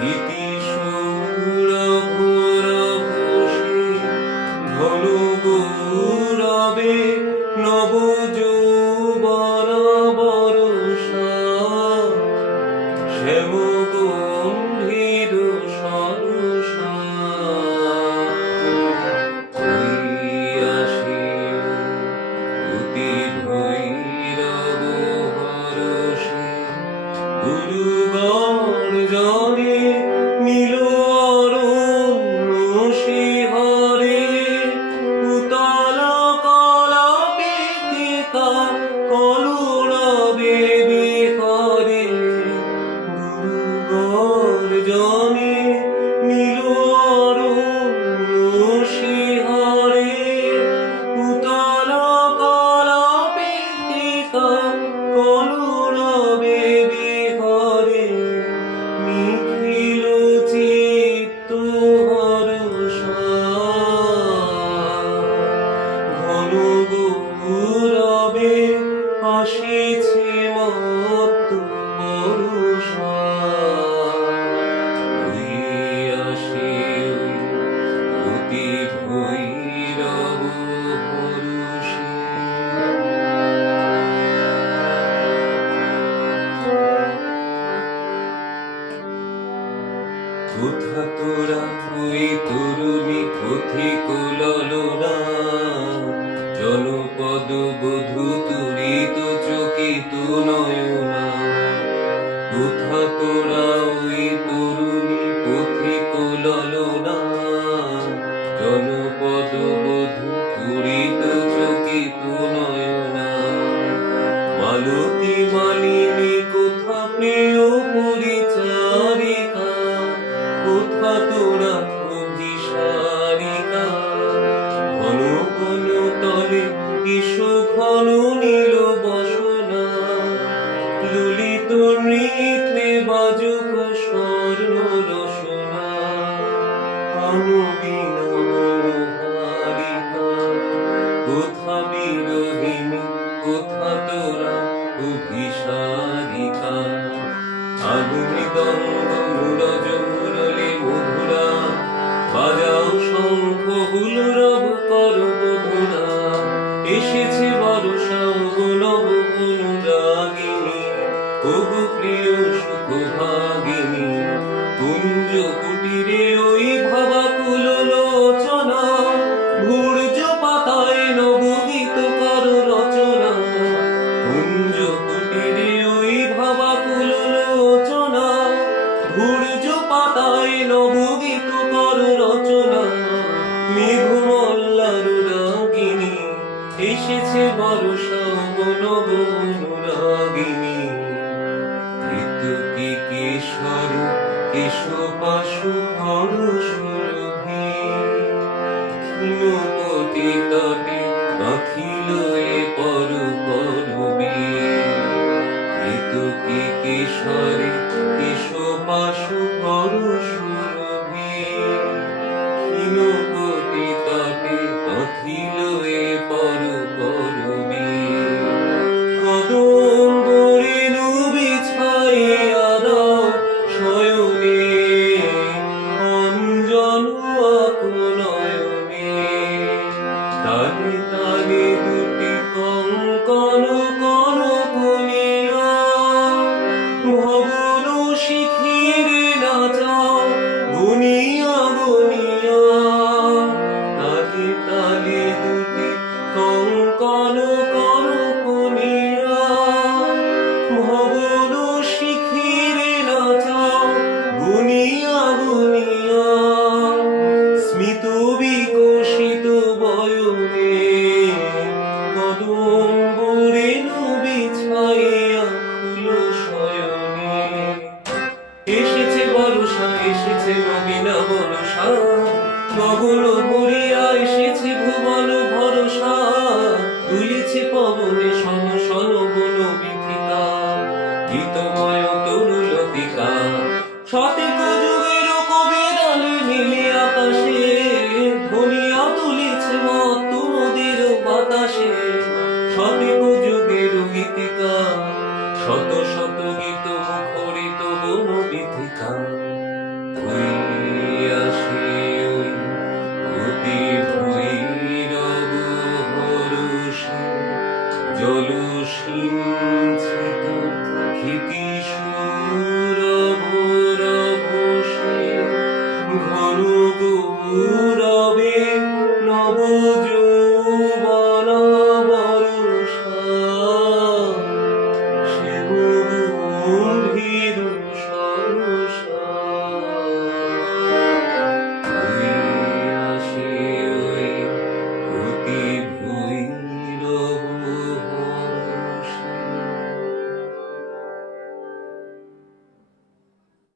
গীতিসুর ঘোর ঘোষে ঘন গৌরবে নব যৌবন বরষা শ্যাম গম্ভীর সরসা আসে অতি ভৈরব হরষে গুরুগণ জনে নীল অরণ্য শিহরে উতল কলাপিকা কলরবে বিহরে গুরুগণ জনে নীল অরণ্য শিহরে উতল কলাপিকা কলরবে বিহরে নিখিল চিত্ত হরষা ঘন গৌরবে আসিছে মত্ত বরষা আসে অতি ভৈরব হরষে কোথা তোরা ওই তরুণী পথিক ললনা জনপদ বধূ তুরিত চকিত নয়না কোথা তোরা ওই তরুণী পথিক ললনা জনপদ বধূ তুরিত চকিত নয়না মালতী মালিনী কোথা প্রিয় পরিচারিকা কোথা তোরা অভিসারিকা ঘন ঘন তলে কিশো ঘন নীল বসনা ললিত নৃত্যে বাজুক স্বর্ণ রসনা অনুবীণা মনোহারিকা কোথা বিরোহিণী কোথা তোরা অভিসারিকা আগুমৃদঙ্গ মুরজ মুরলী মধুরা বাজাও শঙ্খ হুলরব করব ধুরা এসেছে বর্ষা নব অনুরাগিনী কবু প্রিয় সুখভাগিনী কুঞ্জ কুটিরে ওই ভাবাকুল লোচনা ভূর্জ পাতায় নবগীত কর রচনা কুঞ্জ কুটিরে ওই ভাবাকুল লোচনা ভূর্জ পাতায় নবগীত কর রচনা মেঘমল্লার রাগিনী এসেছে বর্ষা নব অনুরাগিনী ঋতুকি কেশর কেশপাশু হরসুরভি ক্ষীণপতি তটে আখিল এ পর করবি ঋতুকি কেশরে কেশপাশু হরসুরভি ক্ষীণপতি তটে আখিল এ পর করবি কদম্ব রেণু বিছাইয়া দাও শয়নে অঞ্জন নয়নে তালে তালে দুটি কঙ্কন কনকনিয়া ভবন শিখিরে নাচাও গুনিয়া গুনিয়া তালে তালে দুটি কঙ্কন কনকনিয়া ভবন শিখিরে নাচাও গুনিয়া গুনিয়া স্মিত বিকশিত বয়নে কদম্ব রেণু বিছাইয়া ফুল শয়নে এসেছে বর্ষা এসেছে নবীনা বর্ষা গগন ভরিয়া এসেছে ভুবন ভরসা তুলেছে পবনে শন শন বন বিথিকা গীতময় তরুলতিকা শতেক যুগের কবি ডালে নীলে আকাশে ধনিয়া তুলেছে মত্ত নদীর বাতাসে শতেক যুগের গীতিকা শত শত গীত মুখরিত বন বিথিকা।